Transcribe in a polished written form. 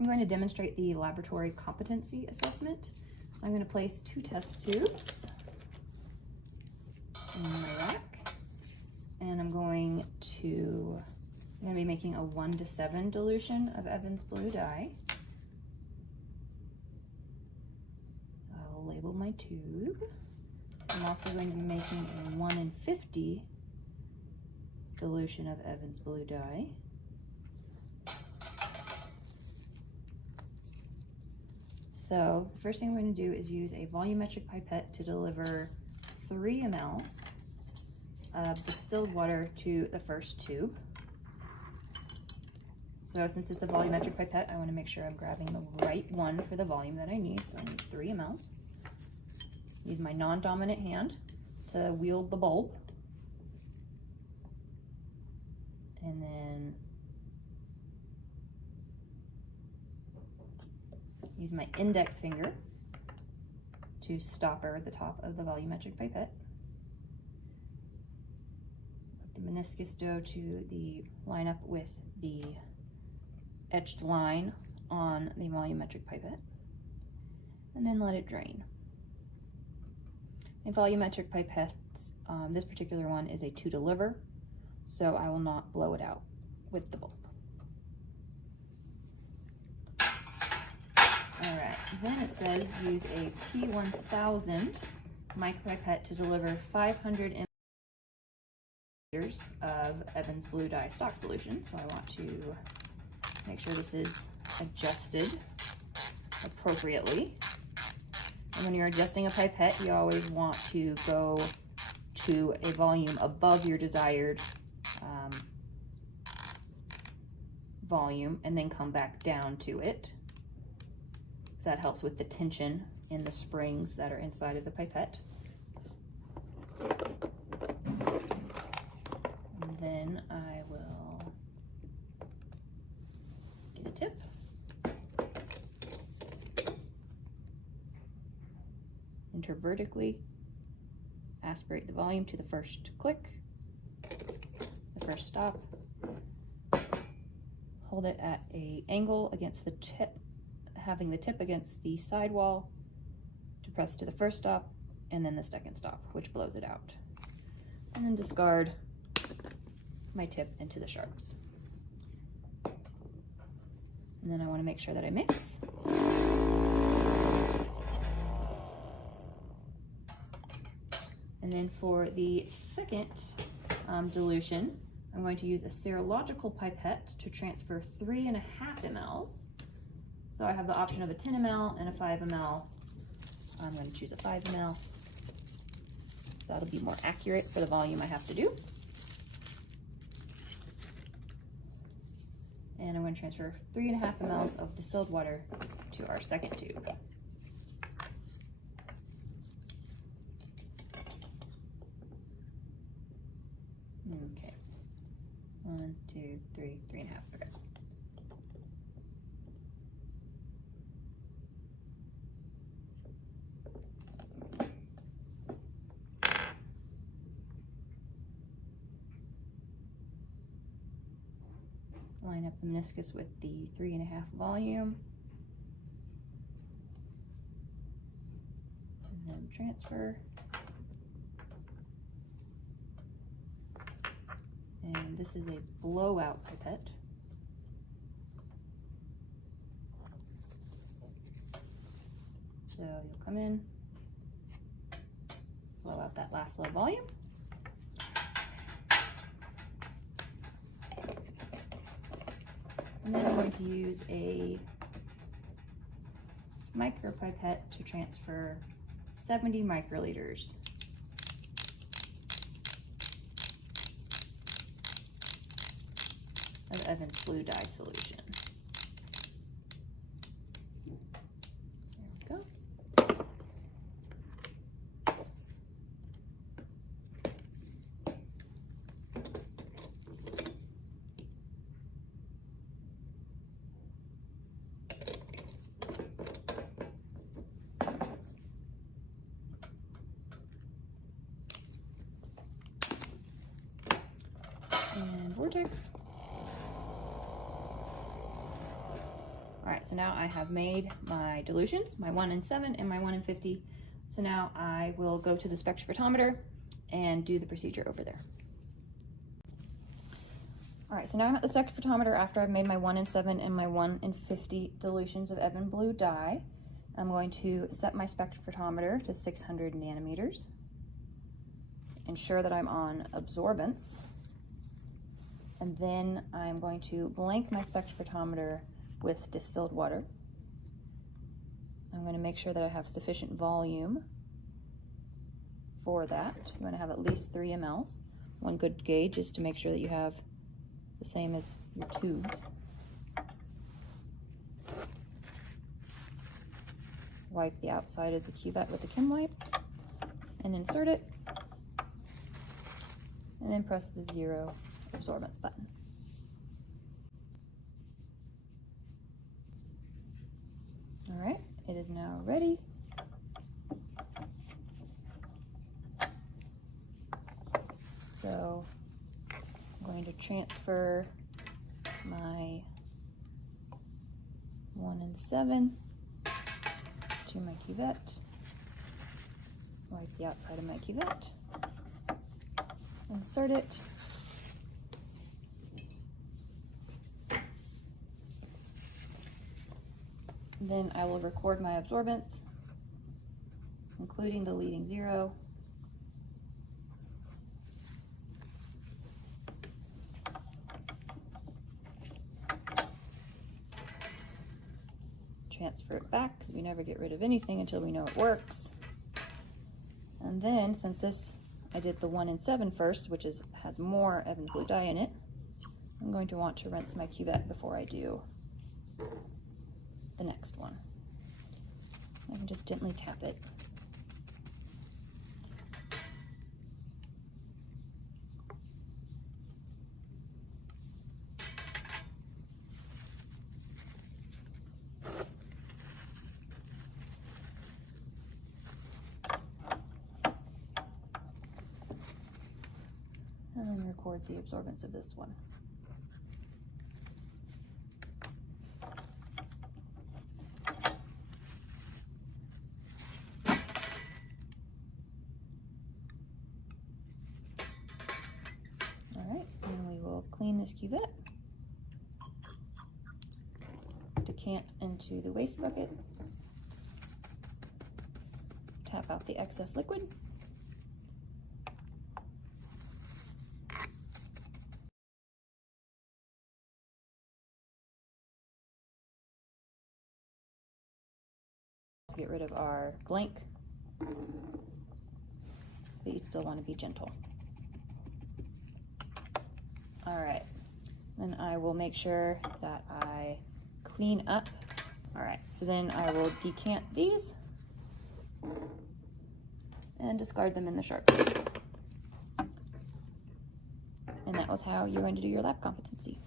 I'm going to demonstrate the laboratory competency assessment. I'm going to place 2 test tubes in my rack, and I'm going to be making a 1:7 dilution of Evans blue dye. I'll label my tube. I'm also going to be making a 1:50 dilution of Evans blue dye. So the first thing I'm going to do is use a volumetric pipette to deliver 3 mLs of distilled water to the first tube. So since it's a volumetric pipette, I want to make sure I'm grabbing the right one for the volume that I need. So I need 3 mLs. Use my non-dominant hand to wield the bulb. And then use my index finger to stopper the top of the volumetric pipette. Put the meniscus dough to line up with the etched line on the volumetric pipette, and then let it drain. In volumetric pipettes, this particular one is a 2 deliver, so I will not blow it out with the bulb. Alright, then it says use a P1000 micropipette to deliver 500 ml of Evans blue dye stock solution. So I want to make sure this is adjusted appropriately. And when you're adjusting a pipette, you always want to go to a volume above your desired volume and then come back down to it. That helps with the tension in the springs that are inside of the pipette. And then I will get a tip. Enter vertically, aspirate the volume to the first click, the first stop, hold it at an angle against the tip, having the tip against the sidewall to press to the first stop, and then the second stop, which blows it out. And then discard my tip into the sharps. And then I want to make sure that I mix. And then for the second dilution, I'm going to use a serological pipette to transfer 3.5 mLs. So I have the option of a 10 ml and a 5 ml. I'm going to choose a 5 ml. That'll be more accurate for the volume I have to do. And I'm going to transfer 3.5 mLs of distilled water to our second tube. Okay. 1, 2, 3, 3.5. Okay. Line up the meniscus with the 3.5 volume, and then transfer. And this is a blowout pipette. So you'll come in, blow out that last little volume. And then I'm going to use a micropipette to transfer 70 microliters of Evans blue dye solution. There we go. And vortex. All right, so now I have made my dilutions, my 1 in 7 and my 1 in 50. So now I will go to the spectrophotometer and do the procedure over there. All right, so now I'm at the spectrophotometer after I've made my 1 in 7 and my 1 in 50 dilutions of Evan Blue dye. I'm going to set my spectrophotometer to 600 nanometers. Ensure that I'm on absorbance. And then I'm going to blank my spectrophotometer with distilled water. I'm going to make sure that I have sufficient volume for that. You want to have at least 3 mLs. One good gauge is to make sure that you have the same as your tubes. Wipe the outside of the cuvette with the Kim wipe and insert it, and then press the 0 absorbance button. All right, it is now ready. So I'm going to transfer my 1 in 7 to my cuvette. Wipe the outside of my cuvette. Insert it. Then I will record my absorbance, including the leading 0. Transfer it back, because we never get rid of anything until we know it works. And then, since I did the 1 in 7 first, which has more Evan Blue dye in it, I'm going to want to rinse my cuvette before I do the next one. I can just gently tap it. And then record the absorbance of this one. Clean this cuvette, decant into the waste bucket, tap out the excess liquid, let's get rid of our blank, but you still want to be gentle. All right, then I will make sure that I clean up. All right, so then I will decant these and discard them in the Sharpie. And that was how you're going to do your lab competency.